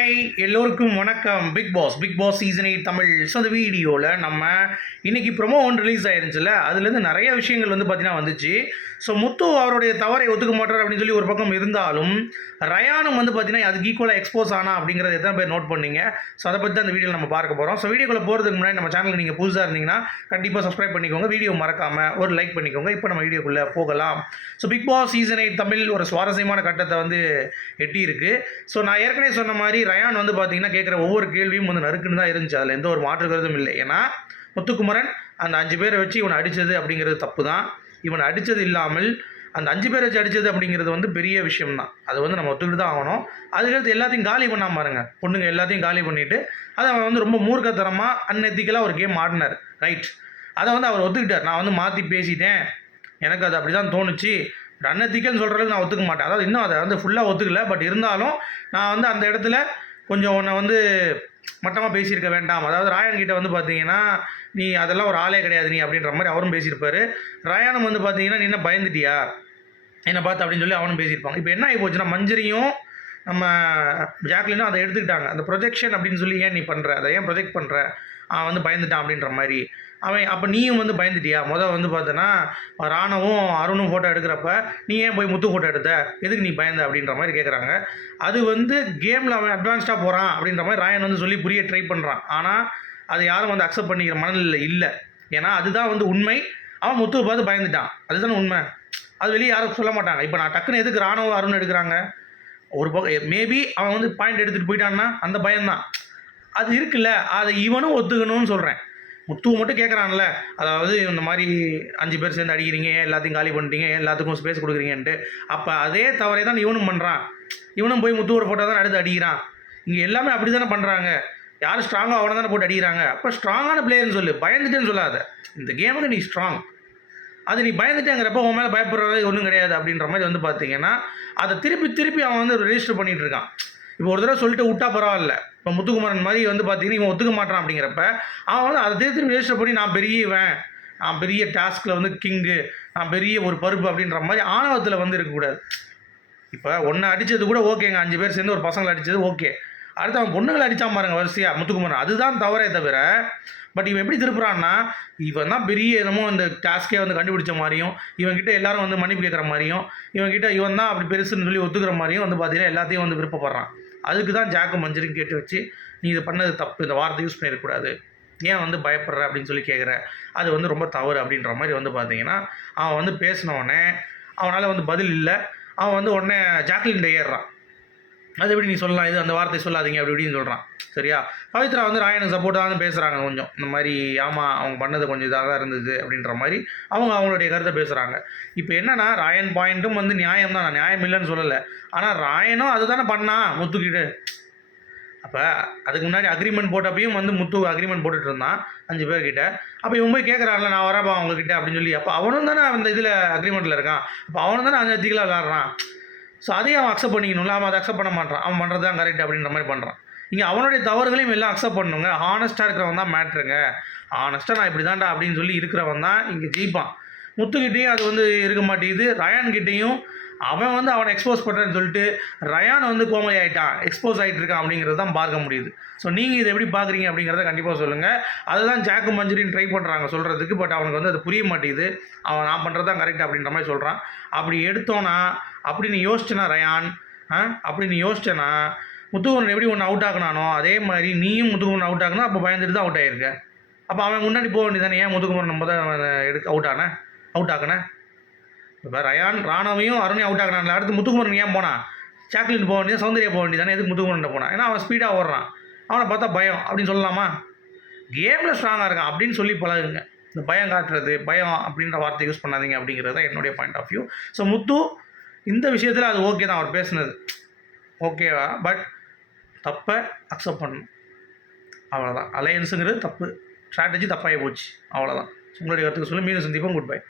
Hi எல்லோருக்கும் வணக்கம். Bigg Boss season 8 Tamil. So அந்த வீடியோவில் நம்ம இன்றைக்கி ப்ரொமோ ஒன்று ரிலீஸ் ஆயிருந்துச்சுல, அதுலேருந்து நிறைய விஷயங்கள் பார்த்தீங்கன்னா வந்துச்சு. ஸோ முத்து அவருடைய தவறை ஒத்துக்க மாட்டார் அப்படின்னு சொல்லி ஒரு பக்கம் இருந்தாலும், ரயானும் பார்த்தீங்கன்னா அதுக்கு ஈக்குவலாக எக்ஸ்போஸ் ஆனா அப்படிங்கிறத எத்தனை பேர் நோட் பண்ணீங்க. ஸோ அதை பற்றி தான் அந்த வீடியோவில் நம்ம பார்க்க போகிறோம். ஸோ வீடியோக்குள்ளே போகிறதுக்கு முன்னாடி நம்ம சேனலுக்கு நீங்கள் புதுசாக இருந்தீங்கன்னா கண்டிப்பாக சப்ஸ்கிரைப் பண்ணிக்கோங்க, வீடியோ மறக்காமல் ஒரு லைக் பண்ணிக்கோங்க. இப்போ நம்ம வீடியோக்குள்ளே போகலாம். ஸோ பிக் பாஸ் சீசன் 8 தமிழ் ஒரு சுவாரஸ்யமான கட்டத்தை எட்டியிருக்கு. ஸோ நான் ஏற்கனவே சொன்ன மாதிரி ரயான் பார்த்தீங்கன்னா கேட்குற ஒவ்வொரு கேள்வியும் நறுக்குன்னு தான் இருந்துச்சு. அதில் எந்த ஒரு மாற்று கருத்தும் இல்லை. ஏன்னா முத்துக்குமரன் அந்த 5 பேரை வச்சு இவனை அடித்தது அப்படிங்கிறது தப்பு தான். இவனை அடித்தது இல்லாமல் அந்த 5 பேரை வச்சு அடித்தது அப்படிங்கிறது பெரிய விஷயம் தான். அது நம்ம ஒத்துக்கிட்டு தான் ஆகணும். அதுக்கடுத்து எல்லாத்தையும் காலி பண்ணாமல் பாருங்க, பொண்ணுங்க எல்லாத்தையும் காலி பண்ணிவிட்டு அதை அவன் ரொம்ப மூர்க்கத்தனமாக அன்எத்திக்கலாக ஒரு கேம் ஆடினார். ரைட், அதை அவர் ஒத்துக்கிட்டார். நான் மாற்றி பேசிட்டேன், எனக்கு அது அப்படி தான் தோணுச்சு, அன்எத்திக்கல்னு சொல்கிற அளவுக்கு நான் ஒத்துக்க மாட்டேன். அதாவது இன்னும் அதை ஃபுல்லாக ஒத்துக்கல. பட் இருந்தாலும் நான் அந்த இடத்துல கொஞ்சம் உன்னை மட்டமாக பேசியிருக்க வேண்டாம். அதாவது ராயன் கிட்ட பார்த்தீங்கன்னா நீ அதெல்லாம் ஒரு ஆளே கிடையாது நீ அப்படின்ற மாதிரி அவரும் பேசியிருப்பார். ராயானும் பார்த்தீங்கன்னா நீ என்ன பயந்துட்டியா என்னை பார்த்து அப்படின்னு சொல்லி அவனும் பேசியிருப்பாங்க. இப்போ என்ன ஆகி போச்சுன்னா, மஞ்சரியும் நம்ம ஜாக்லினும் அதை எடுத்துக்கிட்டாங்க. அந்த ப்ரொஜெக்ஷன் அப்படின்னு சொல்லி ஏன் நீ பண்ணுற, அதை ஏன் ப்ரொஜெக்ட் பண்ணுற, அவன் பயந்துட்டான் அப்படின்ற மாதிரி. அவன் அப்போ நீயும் பயந்துட்டியா? பார்த்தோன்னா ராணவும் அருணும் ஃபோட்டோ எடுக்கிறப்ப நீ ஏன் போய் முத்து ஃபோட்டோ எடுத்த, எதுக்கு நீ பயந்த அப்படின்ற மாதிரி கேட்குறாங்க. அது கேமில் அவன் அட்வான்ஸ்டாக போகிறான் அப்படின்ற மாதிரி ராயன் சொல்லி புரிய ட்ரை பண்ணுறான். ஆனால் அதை யாரும் அக்செப்ட் பண்ணிக்கிற மனநிலையில் இல்லை. ஏன்னா அதுதான் உண்மை. அவன் முத்துவை பார்த்து பயந்துட்டான், அதுதானே உண்மை. அது வெளியே யாரும் சொல்ல மாட்டாங்க. இப்போ நான் டக்குன்னு எதுக்கு ராணுவ அருண் எடுக்கிறாங்க, ஒரு பக்கம் மேபி அவன் பாயிண்ட் எடுத்துகிட்டு போயிட்டான்னா அந்த பயம்தான் அது இருக்குல்ல, அதை இவனும் ஒத்துக்கணும்னு சொல்கிறேன். முத்துவை மட்டும் கேட்குறான்ல, அதாவது இந்த மாதிரி 5 பேர் சேர்ந்து அடிக்கிறீங்க, எல்லாத்தையும் காலி பண்ணிட்டீங்க, எல்லாத்துக்கும் ஸ்பேஸ் கொடுக்குறீங்கன்ட்டு. அப்போ அதே தவறை தான் இவனும் பண்ணுறான். இவனும் போய் முத்துவோட ஃபோட்டோ தான் எடுத்து அடிக்கிறான். இங்கே எல்லாமே அப்படி தானே பண்ணுறாங்க. யார் ஸ்ட்ராங்காக அவனை தானே போட்டு அடிக்கிறாங்க. அப்போ ஸ்ட்ராங்கான பிளேயர்னு சொல்லு, பயந்துட்டேன்னு சொல்லாத. இந்த கேமுக்கு நீ ஸ்ட்ராங், அது நீ பயந்துட்டேங்கிறப்ப உன் மேலே பயப்படுறது ஒன்றும் கிடையாது அப்படின்ற மாதிரி பார்த்தீங்கன்னா அதை திருப்பி அவன் ரெஜிஸ்டர் பண்ணிகிட்டு இருக்கான். இப்போ ஒரு தடவை சொல்லிட்டு விட்டா பரவாயில்ல. இப்போ முத்துக்குமரன் மாதிரி பார்த்தீங்கன்னா இவன் ஒத்துக்க மாட்டான் அப்படிங்கிறப்ப அவன் அதை திருப்பி ரெஜிஸ்டர் பண்ணி நான் பெரியவன், நான் பெரிய டாஸ்கில் கிங்கு, நான் பெரிய ஒரு பருப்பு அப்படின்ற மாதிரி ஆணவத்தில் இருக்கக்கூடாது. இப்போ ஒன்றை அடித்தது கூட ஓகேங்க, 5 பேர் சேர்ந்து ஒரு பசங்களை அடித்தது ஓகே. அடுத்து அவன் பொண்ணுங்களை அடித்தான் பாருங்க வரிசையாக முத்துக்குமரன், அதுதான் தவறே தவிர. பட் இவன் எப்படி திருப்புறான்னா, இவன் தான் பெரிய என்னமோ இந்த டாஸ்கே கண்டுபிடிச்ச மாதிரியும், இவன்கிட்ட எல்லாரும் மன்னிப்பு கேட்குற மாதிரியும், இவன்கிட்ட இவன் தான் அப்படி பெருசுன்னு சொல்லி ஒத்துக்கிற மாதிரியும் பார்த்தீங்கன்னா எல்லாத்தையும் விருப்பப்படுறான். அதுக்கு தான் ஜாக்கும் மஞ்சரியும் கேட்டு வச்சு நீ இது பண்ணது தப்பு, இந்த வார்த்தை யூஸ் பண்ணிடக்கூடாது, ஏன் பயப்படுற அப்படின்னு சொல்லி கேட்குற, அது ரொம்ப தவறு அப்படின்ற மாதிரி பார்த்தீங்கன்னா அவன் பேசினவுடனே அவனால் பதில் இல்லை. அவன் உடனே ஜாக்லின் ஏறுறான். அது எப்படி நீ சொல்லலாம், இது அந்த வார்த்தை சொல்லாதீங்க அப்படி இப்படின்னு சொல்கிறான். சரியா? பவித்ரா ராயனுக்கு சப்போர்ட்டாக பேசுகிறாங்க. கொஞ்சம் இந்த மாதிரி ஆமாம் அவங்க பண்ணது கொஞ்சம் இதாக தான் இருந்தது அப்படின்ற மாதிரி அவங்களுடைய கருத்தை பேசுகிறாங்க. இப்போ என்னென்னா ராயன் பாயிண்ட்டும் நியாயம் தான், நான் நியாயம் இல்லைன்னு சொல்லலை. ஆனால் ராயனும் அது தானே பண்ணான் முத்துக்கிட்டு. அப்போ அதுக்கு முன்னாடி அக்ரிமெண்ட் போட்டப்பையும் முத்து அக்ரிமெண்ட் போட்டுட்டு இருந்தான் 5 பேர்கிட்ட. அப்போ இவன் போய் கேட்குறான்ல நான் வரப்பா அவங்கக்கிட்ட அப்படின்னு சொல்லி. அப்போ அவனும் தானே அந்த இதில் அக்ரிமெண்ட்டில் இருக்கான். அப்போ அவனும் தானே அந்த எத்திக்கலாக விளாட்றான். ஸோ அதையும் அவன் அக்செப்ட் பண்ணிக்கணும்ல. அவன் அதை அக்செப்ட் பண்ண மாட்டான். அவன் பண்ணுறது தான் கரெக்ட் அப்படின்ற மாதிரி பண்ணுறான். இங்கே அவனுடைய தவறுகளையும் எல்லாம் அக்செப்ட் பண்ணுங்க. ஹானஸ்ட்டாக இருக்கிறவன் தான் மேட்ருங்க. ஹானஸ்ட்டாக நான் இப்படி தான்டா அப்படின்னு சொல்லி இருக்கிறவன் தான் இங்கே ஜெயிப்பான். முத்துக்கிட்டேயும் அது இருக்க மாட்டேங்குது. ரயான்கிட்டையும் அவன் அவனை எக்ஸ்போஸ் பண்ணுறேன்னு சொல்லிட்டு ரயான் கோமலி ஆகிட்டான், எக்ஸ்போஸ் ஆகிட்டு இருக்கான் அப்படிங்கிறது தான் பார்க்க முடியுது. ஸோ நீங்கள் இதை எப்படி பார்க்குறீங்க அப்படிங்கிறத கண்டிப்பாக சொல்லுங்கள். அதுதான் ஜாக்கும் மஞ்சரியும் ட்ரை பண்ணுறாங்க சொல்கிறதுக்கு. பட் அவனுக்கு அது புரிய மாட்டேங்குது. அவன் நான் பண்ணுறது தான் கரெக்ட் அப்படின்ற மாதிரி சொல்கிறான். அப்படி எடுத்தோன்னா, அப்படி நீ யோசிச்சனா ரயான், அப்படி நீ யோசிச்சனா முத்துக்குமரன் எப்படி ஒன்று அவுட் ஆகினானோ அதே மாதிரி நீயும் முத்துக்குமரன் அவுட் ஆகணும். அப்போ பயந்துட்டு தான் அவுட் ஆகிருக்க. அப்போ அவன் முன்னாடி போக வேண்டியதானே, ஏன் முத்துக்குமரன் நம்ம தான் அவுட் ஆகினேன். இப்போ ரயான் ராணவையும் அருணையும் அவுட் ஆகினான்ல, அடுத்து முத்துக்குமரன் ஏன் போனான்? சாக்லின் போக வேண்டியது, சௌந்தர்யா போக வேண்டியதானே, எதுக்கு முத்துக்குமரன் போனான்? ஏன்னா அவன் ஸ்பீடாக ஓடுறான், அவனை பார்த்தா பயம் அப்படின்னு சொல்லலாமா? கேமில் ஸ்ட்ராங்காக இருக்கான் அப்படின்னு சொல்லி பழகுங்க. இந்த பயம் காட்டுறது, பயம் அப்படின்ற வார்த்தை யூஸ் பண்ணாதீங்க அப்படிங்கிறது தான் என்னுடைய பாயிண்ட் ஆஃப் வியூ. ஸோ முத்து இந்த விஷயத்தில் அது ஓகே தான், அவர் பேசுனது ஓகேவா. பட் தப்பை அக்செப்ட் பண்ணணும், அவ்வளோதான். அலையன்ஸுங்கிறது தப்பு, ஸ்ட்ராட்டஜி தப்பாகி போச்சு, அவ்வளோதான். உங்களுடைய கருத்துக்கு சொல்லி மீண்டும் சந்திப்போம். Good bye.